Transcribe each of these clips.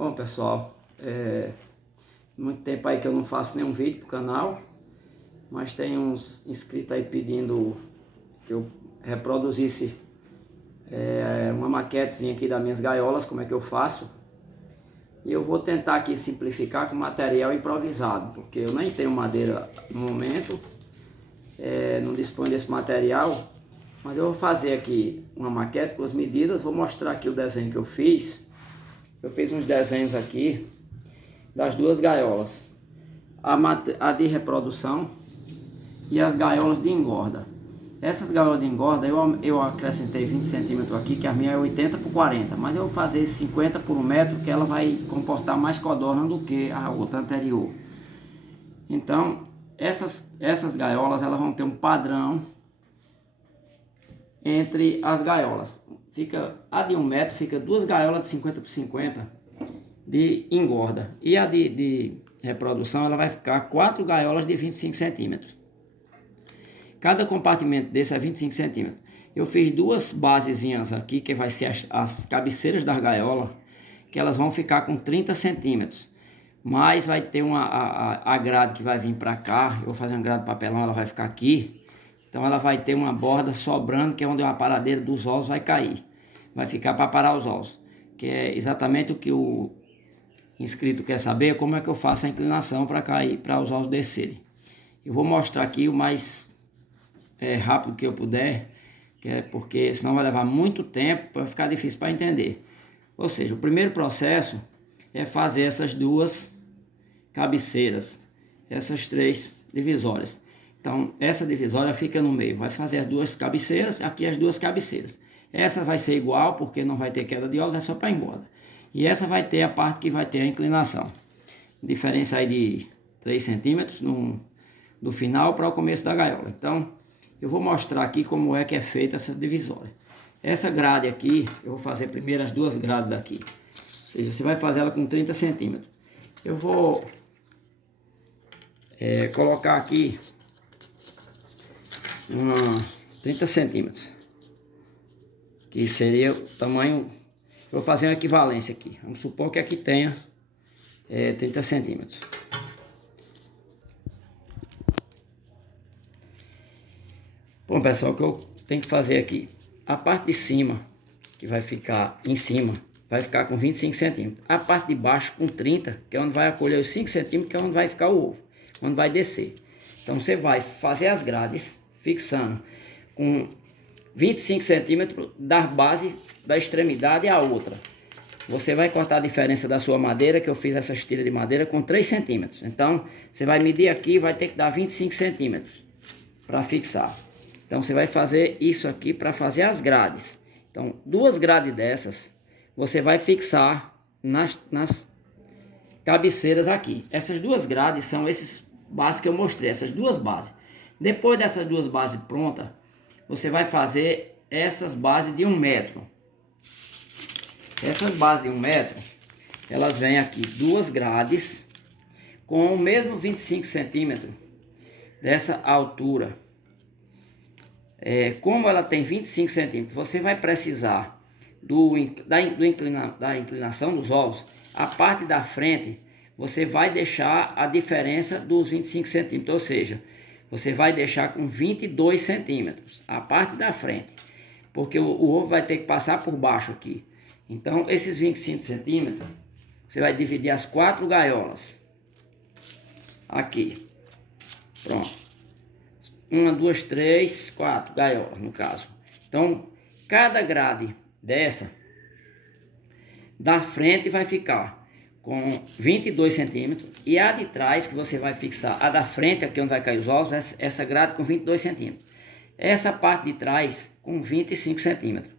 Bom, pessoal, muito tempo aí que eu não faço nenhum vídeo pro canal, mas tem uns inscritos aí pedindo que eu reproduzisse uma maquetezinha aqui das minhas gaiolas, como é que eu faço. E eu vou tentar aqui simplificar com material improvisado, porque eu nem tenho madeira no momento, não disponho desse material, mas eu vou fazer aqui uma maquete com as medidas, vou mostrar aqui o desenho que eu fiz. Eu fiz uns desenhos aqui das duas gaiolas, a de reprodução e as gaiolas de engorda. Essas gaiolas de engorda eu acrescentei 20 centímetros aqui, que a minha é 80 por 40, mas eu vou fazer 50 por 1 metro, que ela vai comportar mais codorna do que a outra anterior. Então essas gaiolas elas vão ter um padrão entre as gaiolas. A de 1 metro fica duas gaiolas de 50 por 50 de engorda, e a de reprodução ela vai ficar 4 gaiolas de 25 centímetros. Cada compartimento desse é 25 centímetros. Eu fiz duas basezinhas aqui, que vai ser as cabeceiras das gaiolas, que elas vão ficar com 30 centímetros. Mas vai ter a grade que vai vir para cá. Eu vou fazer uma grade de papelão, ela vai ficar aqui. Então ela vai ter uma borda sobrando, que é onde a paradeira dos ovos vai cair. Vai ficar para parar os ovos. Que é exatamente o que o inscrito quer saber, como é que eu faço a inclinação para cair, para os ovos descerem. Eu vou mostrar aqui o mais rápido que eu puder, porque senão vai levar muito tempo para ficar difícil para entender. Ou seja, o primeiro processo é fazer essas duas cabeceiras, essas 3 divisórias. Então essa divisória fica no meio, vai fazer as duas cabeceiras, aqui as duas cabeceiras. Essa vai ser igual, porque não vai ter queda de ovos, é só para engorda. E essa vai ter a parte que vai ter a inclinação. Diferença aí de 3 centímetros do final para o começo da gaiola. Então eu vou mostrar aqui como é que é feita essa divisória. Essa grade aqui, eu vou fazer primeiro as duas grades aqui. Ou seja, você vai fazer ela com 30 centímetros. Eu vou colocar aqui 30 centímetros. Que seria o tamanho. Eu vou fazer uma equivalência aqui. Vamos supor que aqui tenha 30 centímetros. Bom, pessoal, o que eu tenho que fazer aqui? A parte de cima, que vai ficar em cima, vai ficar com 25 centímetros. A parte de baixo com 30, que é onde vai acolher os 5 centímetros, que é onde vai ficar o ovo, onde vai descer. Então você vai fazer as grades, fixando com 25 centímetros da base da extremidade à outra. Você vai cortar a diferença da sua madeira, que eu fiz essa tira de madeira com 3 centímetros. Então você vai medir aqui e vai ter que dar 25 centímetros para fixar. Então você vai fazer isso aqui para fazer as grades. Então duas grades dessas você vai fixar nas cabeceiras aqui. Essas duas grades são esses bases que eu mostrei, essas duas bases. Depois dessas duas bases prontas, você vai fazer essas bases de 1 metro. Essas bases de 1 metro, elas vêm aqui duas grades com o mesmo 25 centímetros dessa altura. Como ela tem 25 centímetros, você vai precisar da inclinação dos ovos. A parte da frente, você vai deixar a diferença dos 25 centímetros, ou seja, você vai deixar com 22 centímetros a parte da frente, porque o ovo vai ter que passar por baixo aqui. Então esses 25 centímetros, você vai dividir as 4 gaiolas aqui. Pronto. 1, 2, 3, 4 gaiolas no caso. Então cada grade dessa da frente vai ficar com 22 centímetros, e a de trás, que você vai fixar, a da frente, aqui onde vai cair os ovos, essa grade com 22 centímetros. Essa parte de trás com 25 centímetros,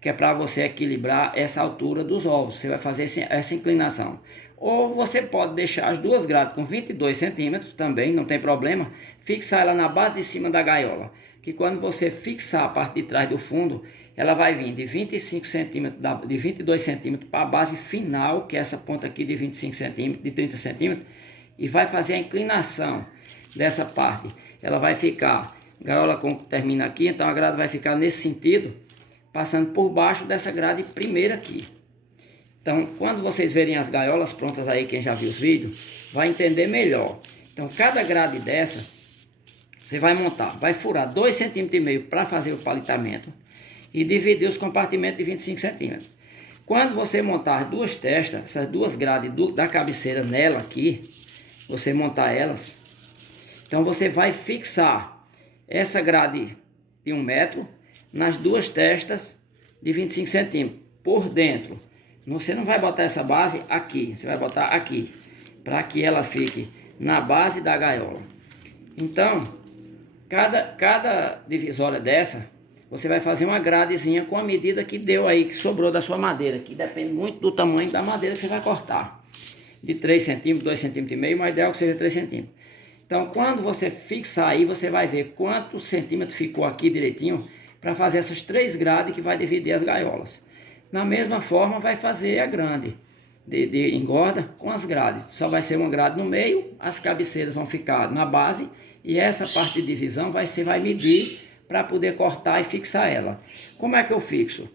que é para você equilibrar essa altura dos ovos. Você vai fazer essa inclinação. Ou você pode deixar as duas grades com 22 centímetros, também não tem problema, fixar ela na base de cima da gaiola, que quando você fixar a parte de trás do fundo, ela vai vir de 25 centímetros, de 22 centímetros para a base final, que é essa ponta aqui de 25 centímetros, de 30 centímetros, e vai fazer a inclinação dessa parte. Ela vai ficar, a gaiola termina aqui, então a grade vai ficar nesse sentido, passando por baixo dessa grade primeira aqui. Então, quando vocês verem as gaiolas prontas aí, quem já viu os vídeos, vai entender melhor. Então, cada grade dessa, você vai montar, vai furar 2,5 cm para fazer o palitamento e dividir os compartimentos de 25 centímetros. Quando você montar as duas testas, essas duas grades da cabeceira nela aqui, você montar elas, então você vai fixar essa grade de 1 metro nas duas testas de 25 centímetros por dentro. Você não vai botar essa base aqui, você vai botar aqui, para que ela fique na base da gaiola. Então, cada divisória dessa, você vai fazer uma gradezinha com a medida que deu aí, que sobrou da sua madeira, que depende muito do tamanho da madeira que você vai cortar. De 3 centímetros, 2,5 cm, mas ideal que seja 3 centímetros. Então, quando você fixar aí, você vai ver quantos centímetros ficou aqui direitinho, para fazer essas 3 grades que vai dividir as gaiolas. Da mesma forma, vai fazer a grande de engorda com as grades. Só vai ser uma grade no meio, as cabeceiras vão ficar na base, e essa parte de divisão você vai medir para poder cortar e fixar ela. Como é que eu fixo?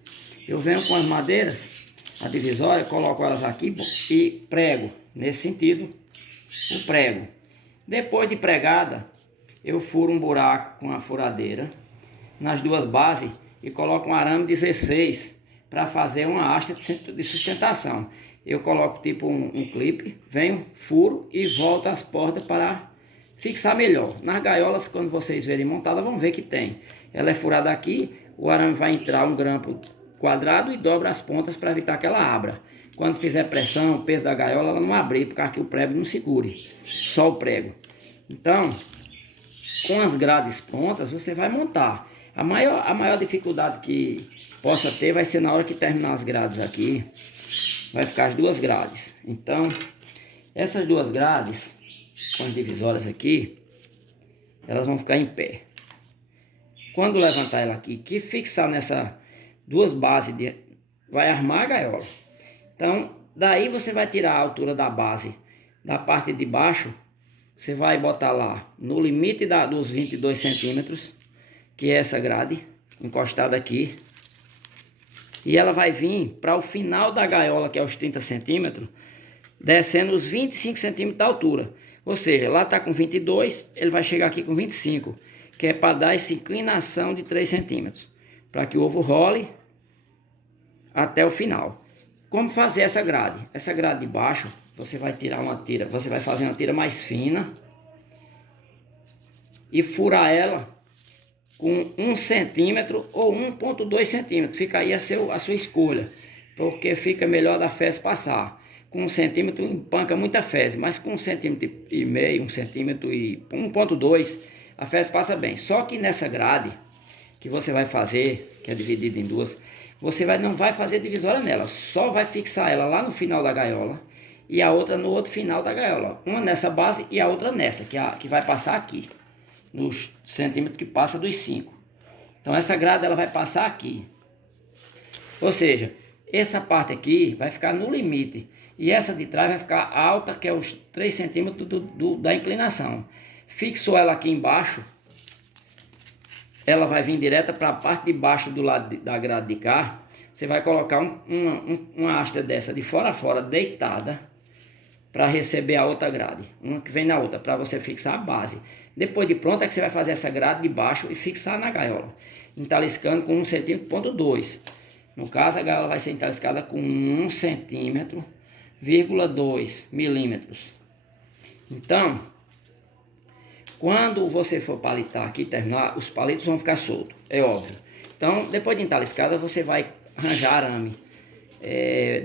Eu venho com as madeiras, a divisória, coloco elas aqui e prego, nesse sentido, o prego. Depois de pregada, eu furo um buraco com a furadeira nas duas bases e coloco um arame 16 para fazer uma haste de sustentação. Eu coloco tipo um clipe, venho, furo e volto as portas para fixar melhor. Nas gaiolas, quando vocês verem montada, vão ver que tem. Ela é furada aqui, o arame vai entrar um grampo quadrado e dobra as pontas para evitar que ela abra. Quando fizer pressão, o peso da gaiola, ela não abrir, por causa que o prego não segure, só o prego. Então, com as grades prontas, você vai montar. A maior dificuldade que possa ter vai ser na hora que terminar as grades aqui, vai ficar as duas grades. Então, essas duas grades, com as divisórias aqui, elas vão ficar em pé. Quando levantar ela aqui, que fixar nessas duas bases, vai armar a gaiola. Então, daí você vai tirar a altura da base, da parte de baixo, você vai botar lá no limite dos 22 centímetros, que é essa grade, encostada aqui. E ela vai vir para o final da gaiola, que é os 30 centímetros, descendo os 25 centímetros da altura. Ou seja, lá está com 22, ele vai chegar aqui com 25, que é para dar essa inclinação de 3 centímetros, para que o ovo role até o final. Como fazer essa grade? Essa grade de baixo, você vai tirar uma tira, você vai fazer uma tira mais fina e furar ela com 1 centímetro ou 1,2 centímetros. Fica aí a sua escolha, porque fica melhor da fezes passar. Com 1 centímetro empanca muita fezes, mas com 1,5 centímetros, 1 centímetro e 1,2, a fezes passa bem. Só que nessa grade que você vai fazer, que é dividida em duas, você não vai fazer divisória nela, só vai fixar ela lá no final da gaiola e a outra no outro final da gaiola. Uma nessa base e a outra nessa, que vai passar aqui, nos centímetros que passa dos 5. Então essa grade ela vai passar aqui. Ou seja, essa parte aqui vai ficar no limite. E essa de trás vai ficar alta, que é os 3 centímetros da inclinação. Fixou ela aqui embaixo, ela vai vir direta para a parte de baixo do lado da grade de cá. Você vai colocar uma haste dessa de fora a fora, deitada, para receber a outra grade. Uma que vem na outra, para você fixar a base. Depois de pronto é que você vai fazer essa grade de baixo e fixar na gaiola, entaliscando com 1 centímetro, 2. No caso, a gaiola vai ser entaliscada com 1 centímetro, 2 milímetros. Então, quando você for palitar aqui, terminar, os palitos vão ficar soltos, é óbvio. Então, depois de entaliscada, você vai arranjar arame,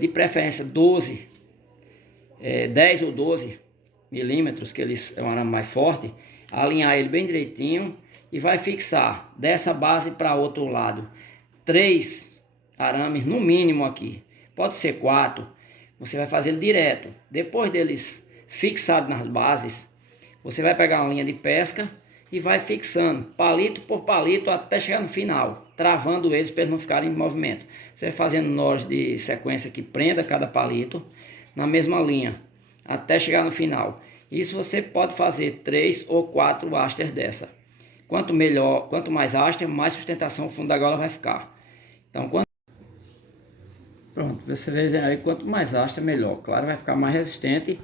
de preferência 10 ou 12 milímetros, que é um arame mais forte, alinhar ele bem direitinho e vai fixar dessa base para outro lado 3 arames no mínimo aqui, pode ser 4, você vai fazer ele direto. Depois deles fixados nas bases, você vai pegar uma linha de pesca e vai fixando palito por palito até chegar no final, travando eles para eles não ficarem em movimento. Você vai fazendo nós de sequência que prenda cada palito na mesma linha até chegar no final. Isso você pode fazer 3 ou 4 hastes dessa. Quanto mais haste, mais sustentação o fundo da gaiola vai ficar. Então, Pronto, você vê aí, quanto mais áspera, melhor. Claro, vai ficar mais resistente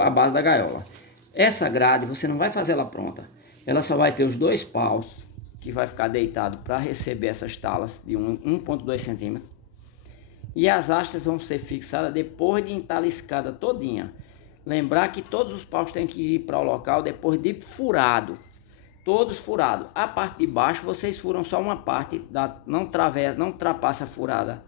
a base da gaiola. Essa grade, você não vai fazer ela pronta. Ela só vai ter os dois paus, que vai ficar deitado para receber essas talas de 1,2 centímetros. E as hastes vão ser fixadas depois de entaliscada todinha. Lembrar que todos os paus têm que ir para o local depois de furado. Todos furados. A parte de baixo, vocês furam só uma parte, não ultrapassa a furada,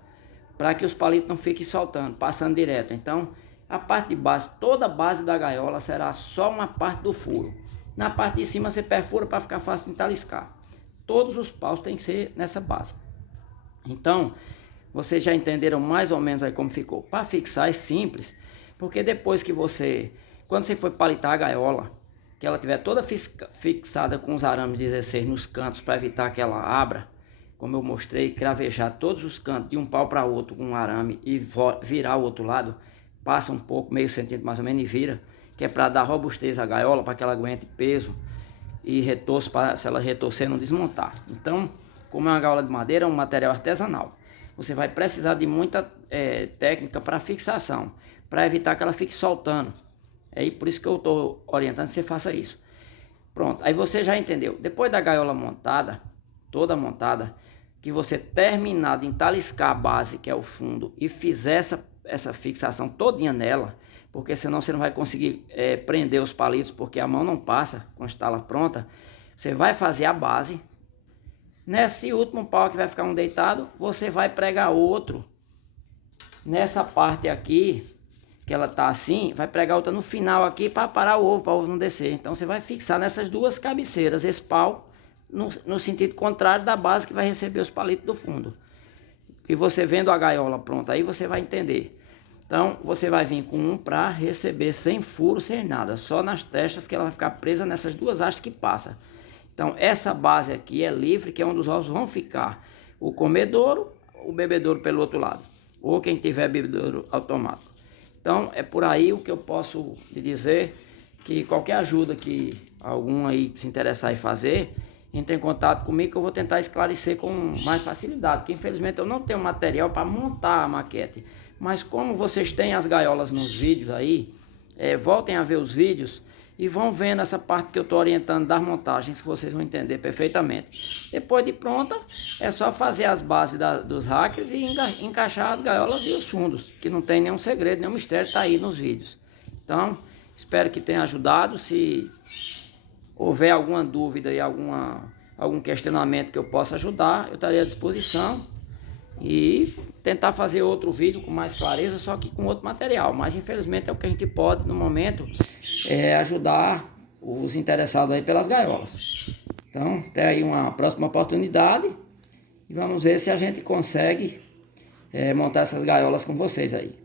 para que os palitos não fiquem soltando, passando direto. Então, a parte de base, toda a base da gaiola será só uma parte do furo. Na parte de cima você perfura para ficar fácil de entaliscar. Todos os paus têm que ser nessa base. Então, vocês já entenderam mais ou menos aí como ficou. Para fixar é simples, porque depois que quando você for palitar a gaiola, que ela tiver toda fixada com os arames 16 nos cantos para evitar que ela abra, como eu mostrei, cravejar todos os cantos de um pau para outro com um arame e virar o outro lado, passa um pouco, meio centímetro mais ou menos e vira, que é para dar robustez à gaiola, para que ela aguente peso e retorce, para se ela retorcer não desmontar. Então, como é uma gaiola de madeira, é um material artesanal, você vai precisar de muita técnica para fixação, para evitar que ela fique soltando. É por isso que eu estou orientando que você faça isso. Pronto, aí você já entendeu. Depois da gaiola montada, toda montada, que você terminar de entaliscar a base, que é o fundo, e fizer essa fixação todinha nela, porque senão você não vai conseguir prender os palitos, porque a mão não passa com a estala pronta. Você vai fazer a base. Nesse último pau que vai ficar um deitado, você vai pregar outro. Nessa parte aqui, que ela tá assim, vai pregar outra no final aqui para parar o ovo, para o ovo não descer. Então você vai fixar nessas duas cabeceiras esse pau no sentido contrário da base que vai receber os palitos do fundo. E você vendo a gaiola pronta aí, você vai entender. Então você vai vir com um para receber sem furo, sem nada, só nas testas, que ela vai ficar presa nessas duas hastes que passa. Então essa base aqui é livre, que é onde os ovos vão ficar. O comedouro, o bebedouro pelo outro lado, ou quem tiver bebedouro automático. Então é por aí o que eu posso lhe dizer, que qualquer ajuda que algum aí se interessar em fazer, entre em contato comigo que eu vou tentar esclarecer com mais facilidade, porque infelizmente eu não tenho material para montar a maquete. Mas como vocês têm as gaiolas nos vídeos aí, voltem a ver os vídeos e vão vendo essa parte que eu estou orientando das montagens, que vocês vão entender perfeitamente. Depois de pronta, é só fazer as bases dos hackers e encaixar as gaiolas e os fundos, que não tem nenhum segredo, nenhum mistério, está aí nos vídeos. Então, espero que tenha ajudado. Se houver alguma dúvida e algum questionamento que eu possa ajudar, eu estarei à disposição. E tentar fazer outro vídeo com mais clareza, só que com outro material. Mas infelizmente é o que a gente pode no momento, ajudar os interessados aí pelas gaiolas. Então, até aí uma próxima oportunidade e vamos ver se a gente consegue montar essas gaiolas com vocês aí.